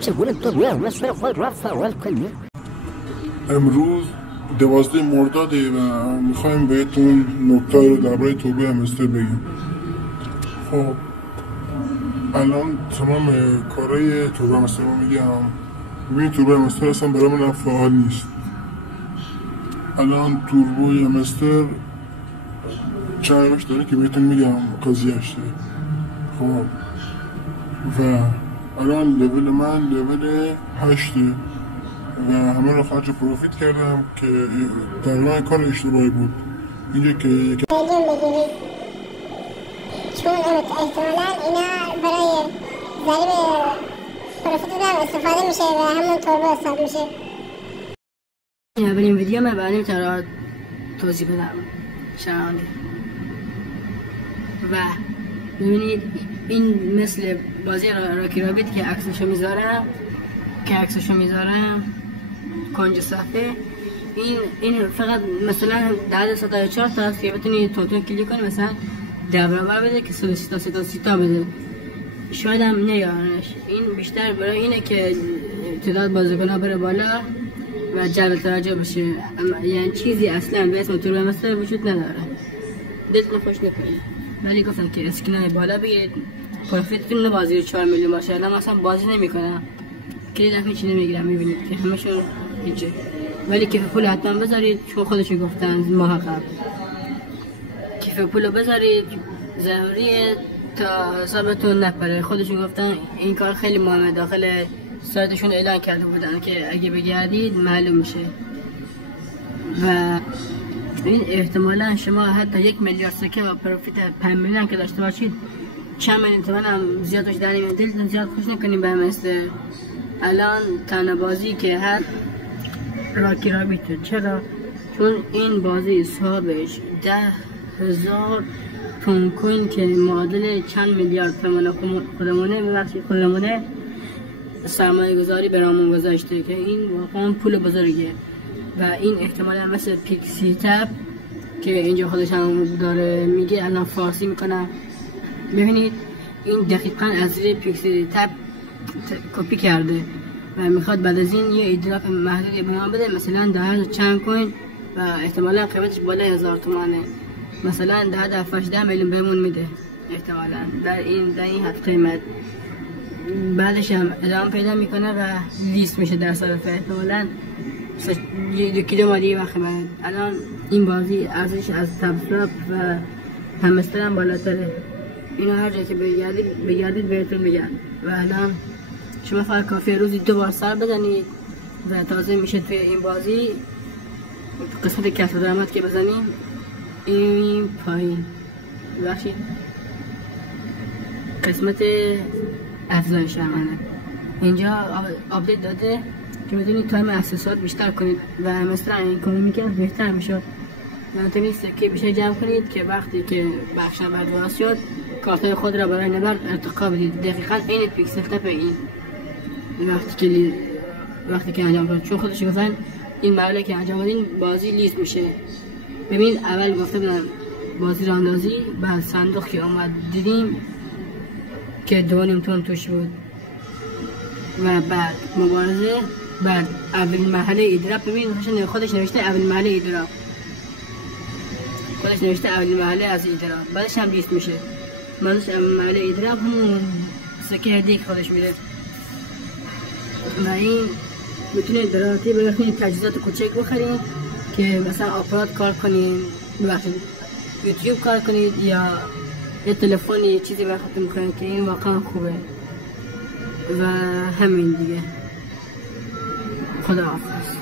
چگونه دنیا مثل خود را فعال کنی؟ امروز 12 مرداده و میخوایم بهتون نکته رو درباره توبه همستر بگیم. خب الان تمام کارهای توبه همستر رو میگم. ببین توبه همستر اصلا برای من فعال نیست. الان توربوی همستر چند روش داره که بهتون میگم قضیهش. خب و الان لول من لول 8 و همه رو خرج پروفیت کردم که تقریبا کار اشتباهی بود. اینجا که میلیون بگیرید چون احتمالا اینا برای ضریب پروفیت هم استفاده میشه و همون توربو حساب میشه. اولین ویدیو من بعدیم ترا توضیح بدم شنونده و ببینید این مثل بازی راکی رابیت که عکسشو میذارم کنج صفحه. این فقط مثلا 10 تا هست که بتونی تون کلیک کنی مثلا 10 برابر بده که 130 تا بده. شاید هم نیارنش. این بیشتر برای اینه که تعداد بازیکن‌ها بره بالا و جلب توجه بشه. یعنی چیزی اصلا به اسم توربه همستر وجود نداره. دلتون خوش نکنید. ولی گفتم که اسکینای بالا بگیرید پروفیتتون نه بازی 4 میلیون باشه. الان مثلا بازی نمیکنم کلیدم هیچی نمیگیرم. میبینید که همشون هیچه. ولی کیف پول حتما بذارید چون خودشون گفتن ماه قبل کیف پولو بذارید ضروریه تا حسابتون نپره. خودشون گفتن این کار خیلی مهمه. داخل سایتشون اعلان کرده بودن که اگه بگردید معلوم میشه و این احتمالا شما حتی 1 میلیارد سکه و پروفیت 5 میلیون که داشته باشید چند میلیون تومن هم زیادش در نمیاد. دلتون زیاد خوش نکنیم به همستر. الان تنها بازی که هست راکی رابیته. چرا؟ چون این بازی صاحبش 10,000 تون کوین که معادل چند میلیارد تومان خودمونه سرمایه گذاری برامون گذاشته که این واقعا پول بزرگیه و این احتمالا مثل پیکسی تپ که اینجا خودش هم داره میگه الان فارسی میکنم. ببینید این دقیقا از روی پیکسی تپ کپی کرده و میخواد بعد از این یه ایدراپ محدودی به من بده مثلا 10 چند کوین و احتمالا قیمتش بالای 1000 تومانه. مثلا 10 میلیون بهمون میده احتمالا در این حد قیمت. بعدش هم ادامه پیدا میکنه و لیست میشه در صرفه احتمالا 2 کیلو مالی وقت من. الان این بازی ارزش از تبسلاپ و همستر هم بالاتره. اینا هر جایی که بگردید بهتون میگن و الان شما فقط کافیه روزی 2 بار سر بزنید و تازه میشه توی این بازی قسمت کسب درآمد که بزنیم این پایین بخشید قسمت افزایش درآمد اینجا آپدیت داده که میتونید تایم اکسسوار بیشتر کنید و همستر این اکونومیک بهتر میشد. منطقی سکه بیشتر جمع کنید که وقتی که بخش نبرد شد کارتای خود را برای نبرد ارتقا بدید. دقیقاً این پیکسل تپ این وقتی که انجام شد چون خودش گفتن این مرحله که انجام دادین بازی لیست میشه. ببین اول گفته بودن بازی را اندازی بعد صندوق که اومد دیدیم که 2.5 تون توش بود و بعد مبارزه بعد اولین مرحله ایدراپ. ببین خودش نوشته اولین مرحله ایدراپ از ایدراپ بعدش هم لیست میشه. بعدش مرحله ایدراپ همون سکه هدیه خودش میده و این میتونید براتی بخونید تجهیزات کوچک بخرید که مثلا آپارات کار کنید ببخشید یوتیوب کار کنید یا یه تلفن یه چیزی براتون میخواید که این واقعا خوبه و همین دیگه. خدا حافظ.